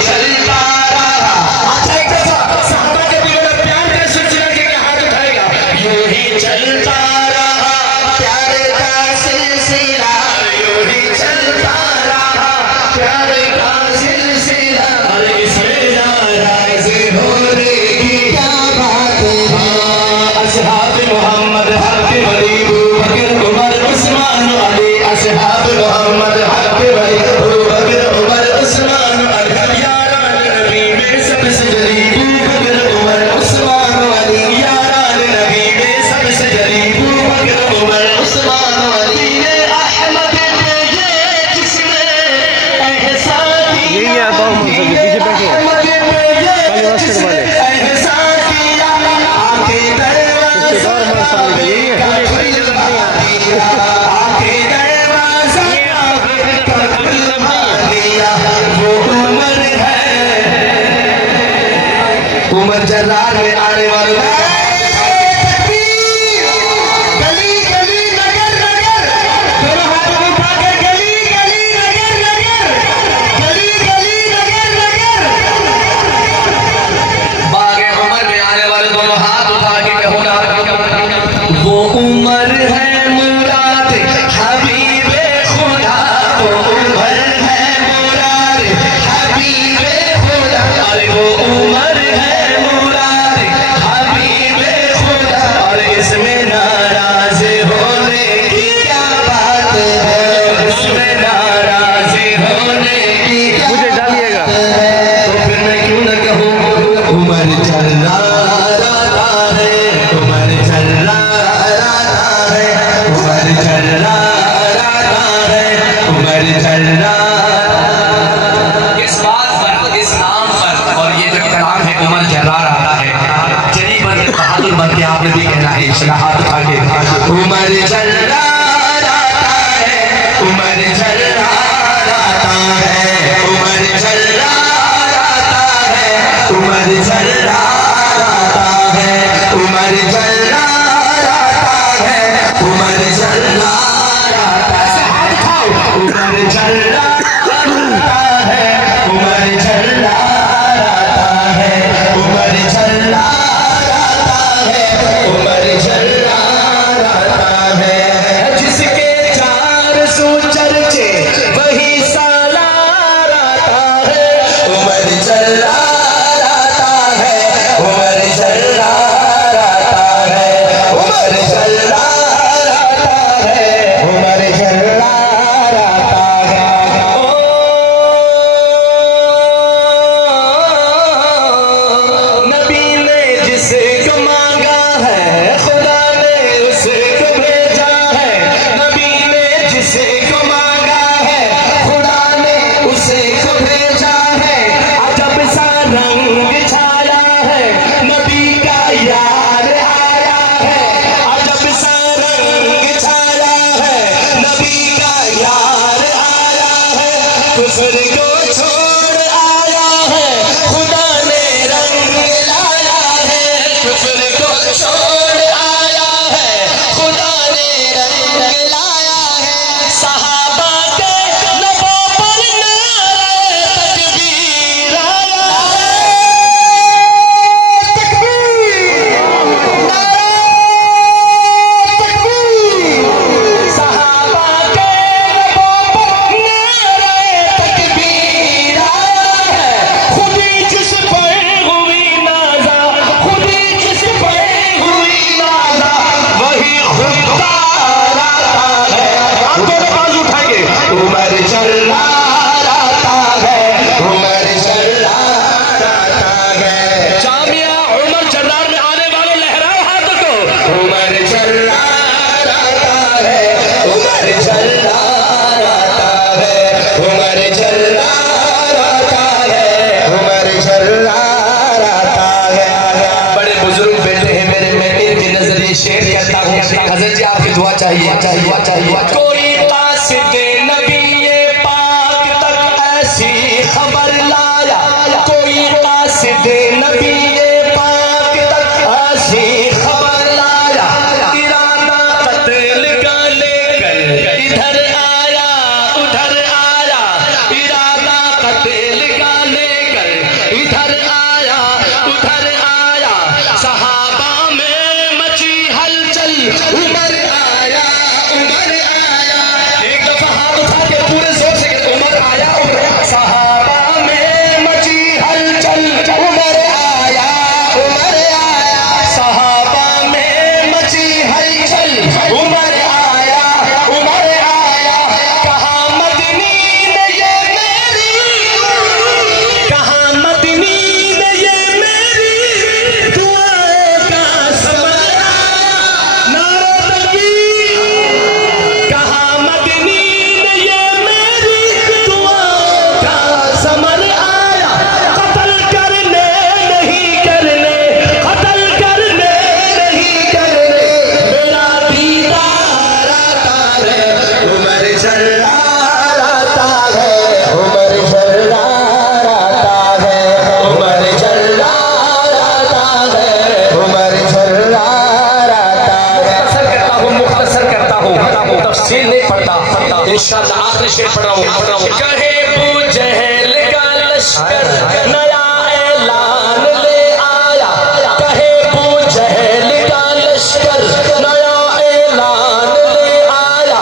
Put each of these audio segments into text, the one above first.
चलता रहा। अच्छा एक साहबा के भी बड़ा प्यार का सिलसिला के हाथ उठाएगा। यूं ही चलता रहा प्यार का सिलसिला, यूं ही चलता रहा प्यार का सिलसिला। अरे इसमें नाराज होने की क्या बात है। असहाब मोहम्मद हक वली अबू बकर उमर उस्मान अली, असहाब मोहम्मद हक वली अबू बकर उमर उस्मान अली। यारान नबी में सबसे जली अबू बकर उमर उस्मान अली, यारान नबी में सबसे जली अबू बकर उमर उस्मान अली। ये अहमद पे ये जिसने एहसान किया, अहमद पे ये जिसने एहसान किया, आके दरवाज़ा आके दरवाज़ा खुलवा दिया। वो उमर है, उमर जर्रार में आने वाले गली गली नगर नगर, दोनों हाथों को उठा के गली गली नगर नगर, गली गली नगर नगर। बागे उमर में आने वाले दोनों हाथ उठा के कहो ना, वो उमर है मुराद हबीबे खुदा, वो उमर है मुराद हबीबे खुदा। अरे वो उमर है मुराद हबीबे खुदा, और इसमें नाराज होने की क्या बात है, इसमें नाराज होने की मुझे डालिएगा। तो फिर मैं क्यों न कहूँ उमर जर्रा राता है, उमर जर्रा राता है, उमर जर्रा राता है, उमर जर्रा। इस बात पर, इस नाम पर, और ये जो कलाम है उमर जर्रा आता है, जरी बन के बहादुर बन के आपने भी कहना है इंशाल्लाह। हाथ उठा के उमर जर्रा राता है, उमर जर्रा राता है, उमर जर्रा राता है, उमर जर्रा राता है, उमर जर्रा राता है, उमर जर्रा राता है। उमर जर्रा राता है, उमर जर्रा राता है, उमर जर्रा राता है, उमर जर्रा राता है। जिसके 400 चर्चे वही सालार आता है, उमर जर्रा राता है, उमर जर्रा राता है, उमर जर्रा राता है, उमर जर्रा राता है। ओ नबी ने जिसको मांगा है खुदा ने उसको भेजा है, नबी ने जिसको मांगा है खुदा ने उसको भेजा है। अजब सा रंग छाया है नबी का यार आया है, अजब सा रंग छाया है नबी का यार आया है। कुफर को छोड़ आया है खुदा ने रंग लाया है, कुफर को छोड़ आया है खुदा ने रंग लाया है। सहाबा के लबों पर नारे तकबीर आया है, तकबीर नारे तकबीर। सहाबा के लबों पर नारे तकबीर आया है। खुदी जिस पर हुई नाज़ा, खुदी जिस पर हुई नाज़ा, वही खुदा राता है। दोनों बाजू उठाएंगे। उमर जर्रा राता है, उमर जर्रा राता है। जामिया उमर जर्रार में आने वाले लहराओ हाथों को। उमर जर्रा राता है, उमर जर्रा राता है, उमर जर्रा राता है, उमर जर्रा राता है। बड़े बुजुर्ग बैठे हैं मेरे, मैं इनके नजरिए शेर कहता हूँ। हज़रत जी आपकी दुआ चाहिए, दुआ चाहिए। कोई कासिद नबी पाक तक ऐसी खबर लाया, कोई कासिद नबी पाक तक ऐसी खबर लाया। इरादा कत्ल का लेकर इधर आया, उधर आया, इरादा कत्ल का लेकर लश्कर नया ऐलान ले आया, कहे अबू जहल का लश्कर नया ऐलान ले आया।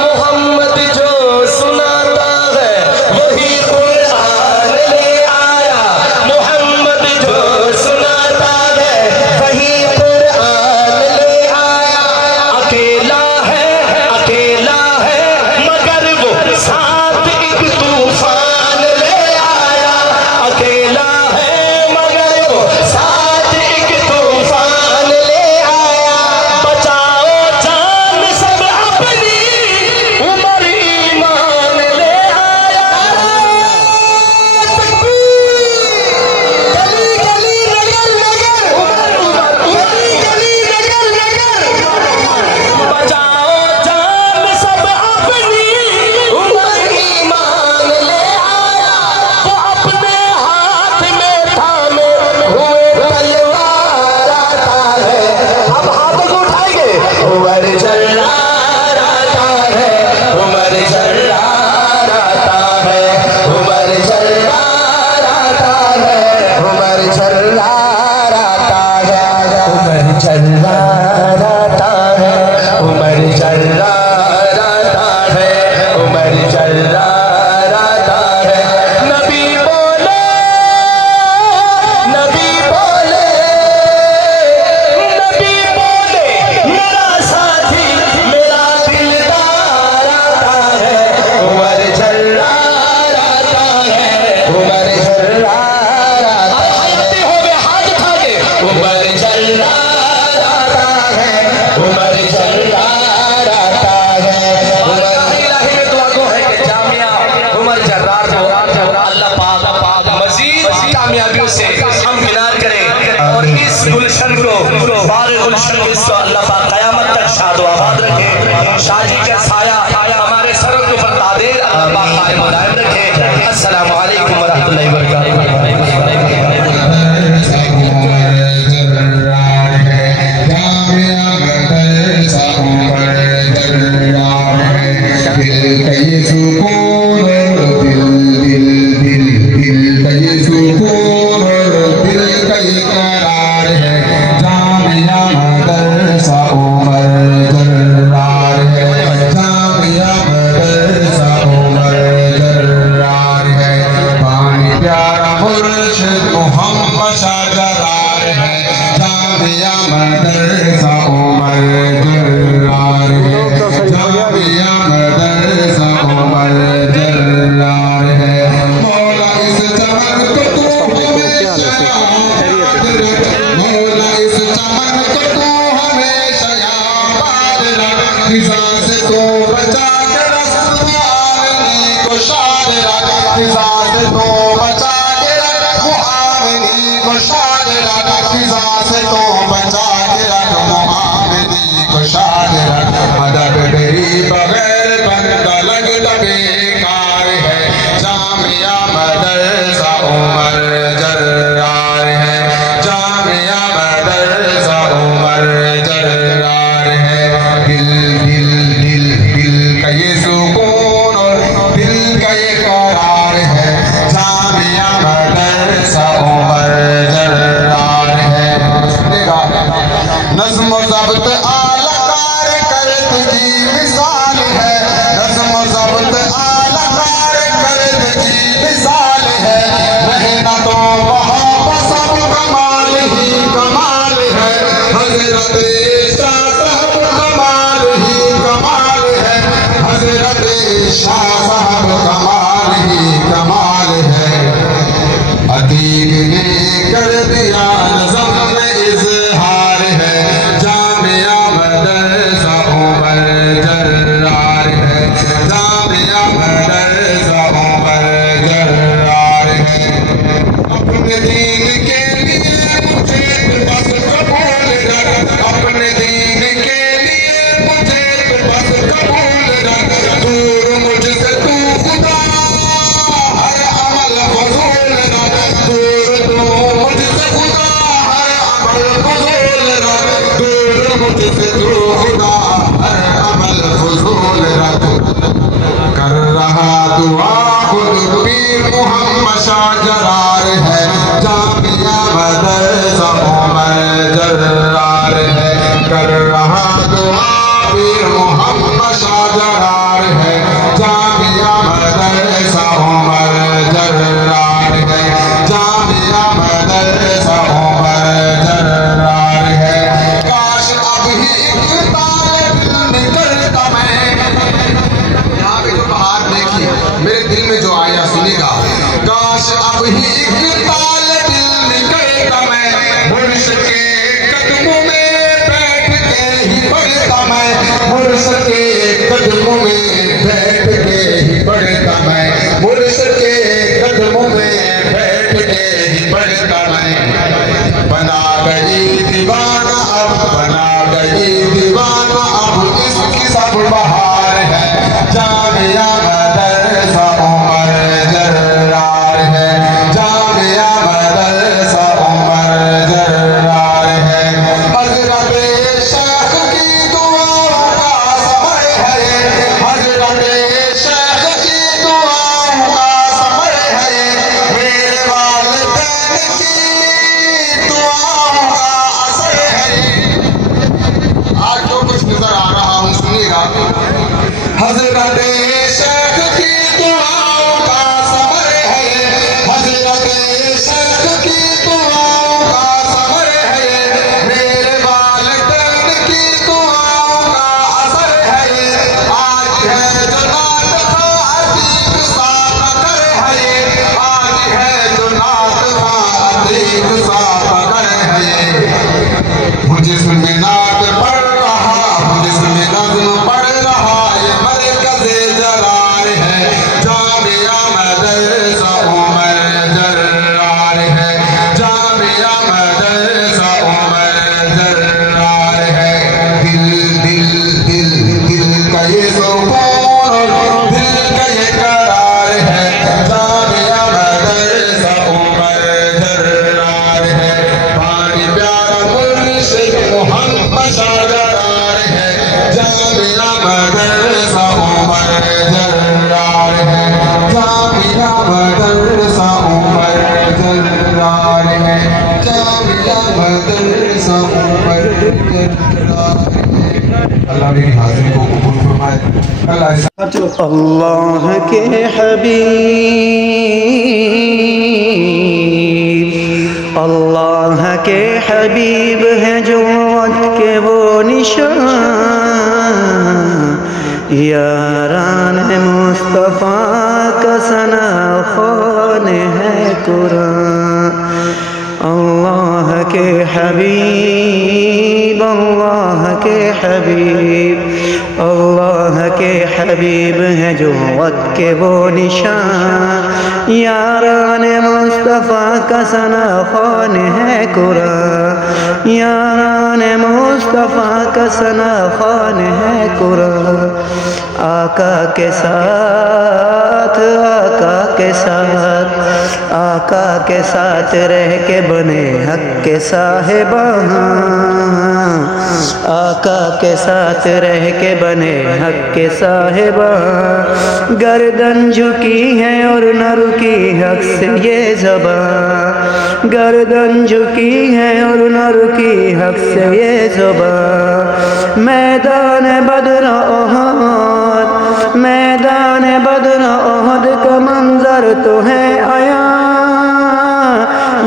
मोहम्मद जो सुनाता है वही कुरान ले आया, मोहम्मद जो सुनाता है वही कुरान ले आया। अकेला है मगर वो साथ एक तूफान ले आया, अकेला है मगर वो साथ एक तूफान ले आया। बचाओ जान सब अपनी, उमर ईमान ले आया। गली गली नगर नगर उमर गली नगर नगर। बचाओ जान सब अपनी, उमर ईमान ले आया। वो अपने हाथ में थामे हुए तलवार आता है। अब हाथों को उठाएंगे, उमर जल्लाद आता है, उमर जल्लाद आता है, उमर जल्लाद आता है, उमर जल्लाद आता है, उमर जल्लाद आता है, उमर जल्लाद आता है, उमर जल्लाद आता है। नबी बोले, नबी बोले, नबी बोले, मेरा साथी मेरा दिलदार आता है, उमर जल्लाद आता है, उमर जल्लाद आता है। हो गए हाथ उठा के, उमर जल्लाद आता है, उमर जल्लाद आता है। इलाही में दुआ गो है कि जामिया उमर जर्रार को अल्लाह पाक मजीद कामयाबियों से हम मिनार करें और इस गुलशन को बार गुलशन इसको अल्लाह पाक कयामत तक शाद व आबाद रखे। शादी का साया हमारे सरों के ऊपर तादेर अल्लाह पाक कायम व दायम रखे। अस्सलामु अलैकुम व रहमतुल्लाहि व बरकातहू। कर रहा दुआ खुद पीर मोहम्मद शाह जरार है, जामिया मदरसा उमर जर्रार है। कर रहा दुआ पीर मोहम्मद शाह जरार है, जामिया मदरसा उमर जर्रार है, जामिया मदरसा उमर जर्रार है। काश अब ही एक तालिब निकलता मैं, यहाँ पे जो बहार देखिए मेरे दिल में जो आया सुनेगा। काश अब ही एक तालिब निकलता मैं, मुर्शिद के कदमों में बैठ के ही पढ़ता मैं, मुर्शिद के कदमों में बैठ के ही पढ़ता मैं, मुर्शिद के कदमों में बैठ के ही पढ़ता मैं। बना गई दीवाना अब, बना गई दीवाना अब, इसकी सब बहार है, जामिया मदरसा उमर जर्रार है, जामिया मदरसा उमर जर्रार है। हज़रत शेख की दुआओं का समय है, हज़रत शेख की दुआओं का समय है, मेरे वालिदैन की दुआओं का असर है। आज जो कुछ नजर आ रहा हूँ सुनिएगा। हज़रत शेख की दुआओं का समय है, हज़रत शेख की दुआओं का समय है, मेरे वालिदैन की दुआओं का असर है। आज है जो नात का अतीक सा फकर है, आज है जो नात का अतीक सा फकर है। वो जिसमें नात पढ़ रहा, वो जिसमें नज़्म पढ़ रहा, ये मरकज़े जरार है, जामिया मदरसा उमर जर्रार है, जामिया मदरसा उमर जर्रार है। दिल दिल दिल दिल का ये सुकून, दिल का ये करार है, जामिया मदरसा उमर जर्रार है। पानी प्यारा मुर्शिद मोहम्मद शाह जर्रार है, जामिया मदरसा उमर जर्रार है, जामिया मदरसा उमर जर्रार है, जामिया मदरसा उमर जर्रार है। अल्लाह मेरी हाज़िरी को कबूल फरमाए। अल्लाह के हबीब, अल्लाह के हबीब है जो वक्त के वो निशान, यारान मुस्तफ़ा का सना ख़ान है कुरान। अल्लाह के हबीब, अल्लाह के हबीब, अल्लाह के हबीब है जो वक्त के वो निशान, यारान मुस्तफ़ा का सना ख़ान है कुरान, यारान मुस्तफ़ा का सना ख़ान है कुरान। आका के साथ, आका के साथ, आका के साथ रह के बने हक के साहिबान, आका के साथ रह के बने हक के साहिबान। गर्दन झुकी है और न रुकी हक से ये ज़बान, गर्दन झुकी है और न रुकी हक से ये ज़बान। मैदान बदर ओहद, मैदान बदर ओहद का मंजर तो है आया,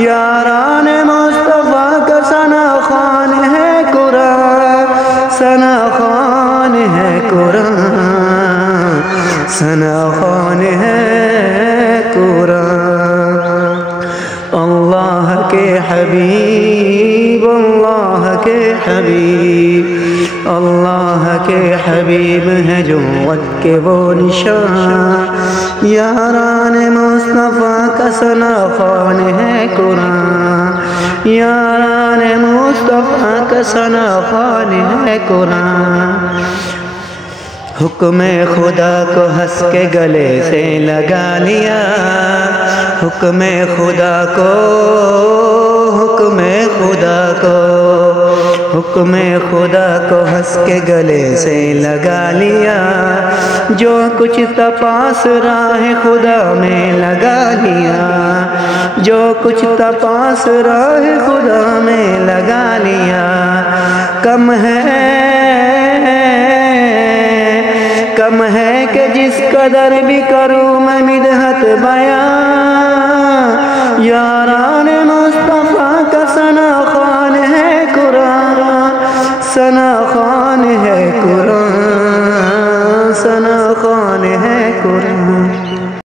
यारान मुस्तफ़ा का सना ख़ान है कुरान, सना ख़ान है कुरान, सना ख़ान है कुरान। अल्लाह के हबीब, अल्लाह के हबीब, अल्लाह के हबीब है जो वक्त के वो निशान, यारान मुस्तफ़ा का सना ख़ान है कुरान, यारान मुस्तफ़ा का सना ख़ान है कुरान। हुक्म खुदा को हंस के गले से लगा लिया, हुक्म खुदा को, हुक्म खुदा को, हुक्म खुदा को हंस के गले से लगा लिया, जो कुछ तपास राह खुदा में लगा लिया, जो कुछ तपास राह खुदा में लगा लिया। कम है कि जिस कदर भी करूँ मैं मिदहत बयां,